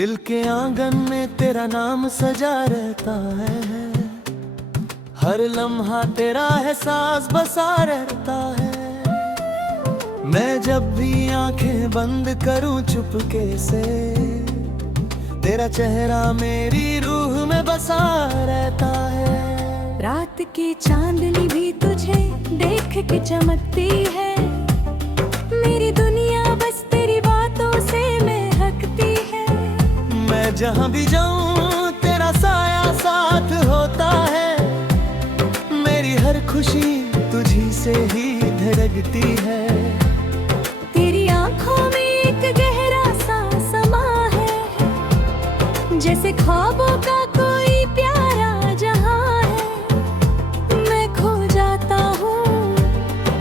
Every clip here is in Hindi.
दिल के आंगन में तेरा नाम सजा रहता है, हर लम्हा तेरा एहसास बसा रहता है। मैं जब भी आंखें बंद करूं चुपके से, तेरा चेहरा मेरी रूह में बसा रहता है। रात की चांदनी भी तुझे देख के चमकती है, मेरी दुनिया बस तेरी बातों से महकती है। मैं जहाँ भी जाऊँ तेरा साया साथ होता है, मेरी हर खुशी तुझी से ही धड़कती है। तेरी आंखों में एक गहरा सा समा है, जैसे ख्वाबों का कोई प्यारा जहां है। मैं खो जाता हूँ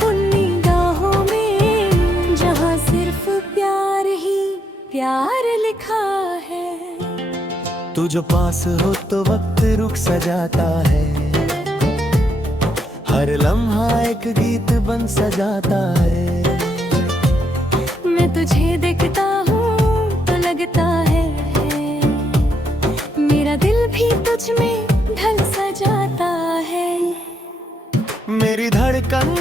उन निगाहों में, जहां सिर्फ प्यार ही प्यार लिखा है। तू जो पास हो तो वक्त रुक सा जाता है, हर लम्हा एक गीत बन सजाता है। मैं तुझे देखता हूँ तो लगता है, मेरा दिल भी तुझ में ढल सा जाता है। मेरी धड़कन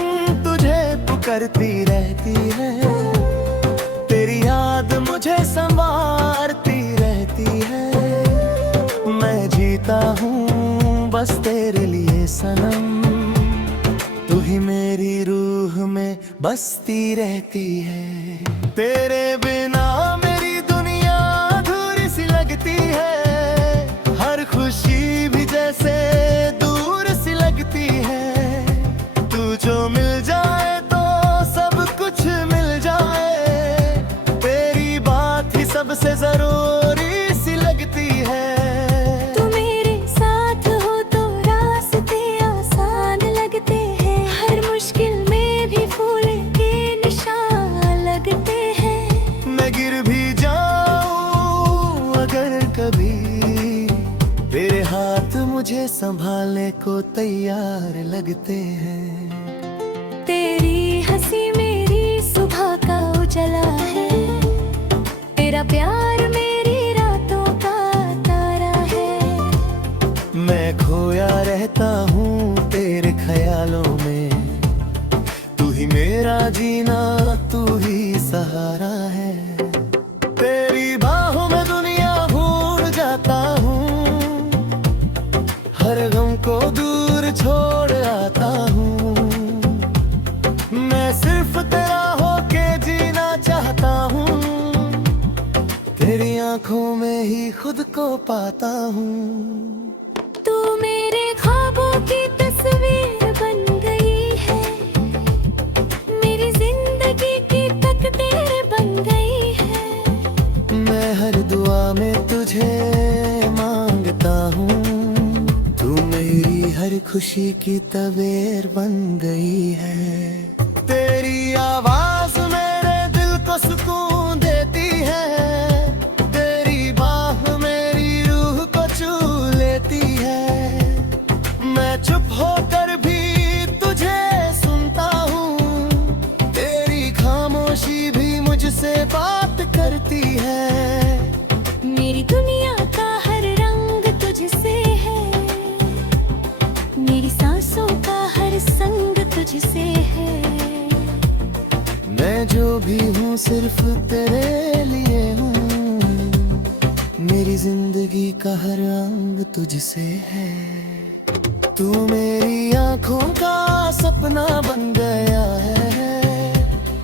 तुझे पुकारती रहती है, तेरी याद मुझे संवारती रहती है। मैं जीता हूँ बस तेरे लिए सनम, तू ही मेरी रूह में बसती रहती है। तेरे बिना मेरी दुनिया अधूरी सी लगती है, हर खुशी भी जैसे दूर सी लगती है। तू जो मिल जाए तो सब कुछ मिल जाए, तेरी बात ही सबसे जरूरी सी लगती है। तू मेरे साथ हो तो रास्ते आसान लगते हैं, हर मुश्किल में भी फूल के निशान लगते हैं। मैं गिर भी जाऊं अगर कभी, तेरे हाथ मुझे संभालने को तैयार लगते हैं। तेरी हंसी मेरी सुबह का उजाला है, तेरा प्यार मेरी रातों का तारा है। मैं खोया रहता हूँ तेरे ख्यालों में, तू ही मेरा जीना तू ही सहारा है। तेरी बाहों में दुनिया भूल जाता हूँ, हर गम को दूर छोड़ आता हूँ। मैं सिर्फ तेरा होके जीना चाहता हूँ, तेरी आंखों में ही खुद को पाता हूँ। तू मेरे ख्वाबों की तस्वीर बन गई है, मेरी जिंदगी की तकदीर बन गई है। मैं हर दुआ में तुझे मांगता हूँ, तू मेरी हर खुशी की तबीर बन गई है। तेरी आवाज मेरे दिल को सुकून देती है, तेरी बाह मेरी रूह को छू लेती है। मैं चुप होकर भी तुझे सुनता हूँ, तेरी खामोशी भी मुझसे बात करती है। मेरी दुनिया का हर रंग तुझसे है, मेरी सांसों का हर संग तुझसे है। मैं जो भी हूँ सिर्फ तेरे लिए हूँ, मेरी जिंदगी का हर अंग तुझसे है। तू मेरी आंखों का सपना बन गया है,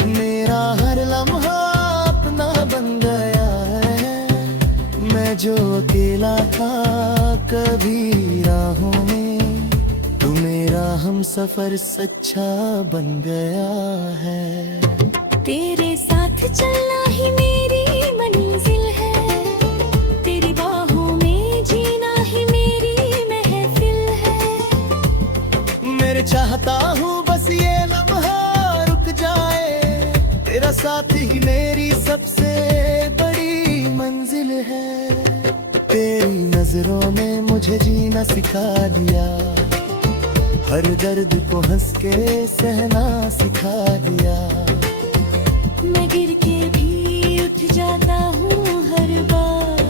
मेरा हर लम्हा अपना बन गया है। मैं जो अकेला था कभी राहों में, तू मेरा हम सफर सच्चा बन गया है। तेरे साथ चलना ही मेरी मंजिल है, तेरी बाहों में जीना ही मेरी महफिल है। मेरे चाहता हूँ बस ये लम्हा रुक जाए, तेरा साथ ही मेरी सबसे बड़ी मंजिल है। तेरी नजरों ने मुझे जीना सिखा दिया, हर दर्द को हंस के सहना सिखा दिया। मैं गिर के भी उठ जाता हूँ हर बार,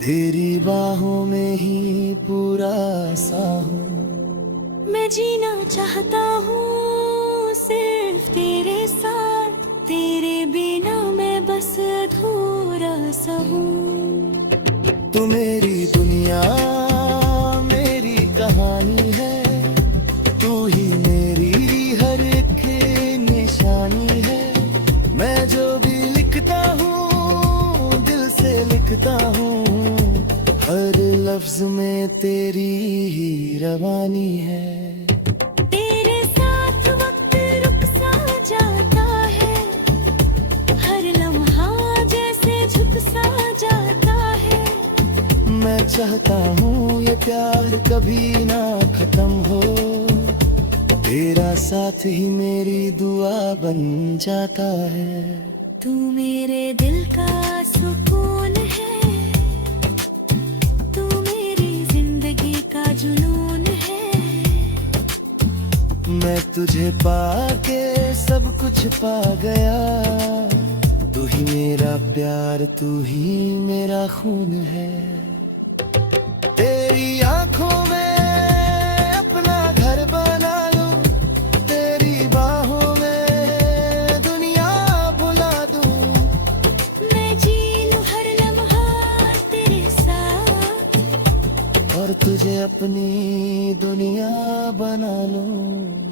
तेरी बाहों में ही पूरा सा हूँ। मैं जीना चाहता हूँ सिर्फ तेरे साथ, तेरे बिना मैं बस अधूरा सा हूँ। तू मेरी दुनिया मेरी कहानी है, तू ही मेरी हर एक निशानी है। मैं जो भी लिखता हूँ दिल से लिखता हूँ, हर लफ्ज में तेरी ही रवानी है। तेरे साथ वक्त रुक सा जाता है, हर लम्हा जैसे झुक सा जाता है। मैं चाहता हूँ ये प्यार कभी ना खत्म हो, तेरा साथ ही मेरी दुआ बन जाता है। तू मेरे दिल का सुकून है, तू मेरी जिंदगी का जुनून है। मैं तुझे पाके सब कुछ पा गया, तू ही मेरा प्यार, तू ही मेरा खून है। तेरी आंखों में अपना घर बना लूं, तेरी बाहों में दुनिया भुला दूं। मैं जी लूं हर लम्हा तेरे साथ, और तुझे अपनी दुनिया बना लूं।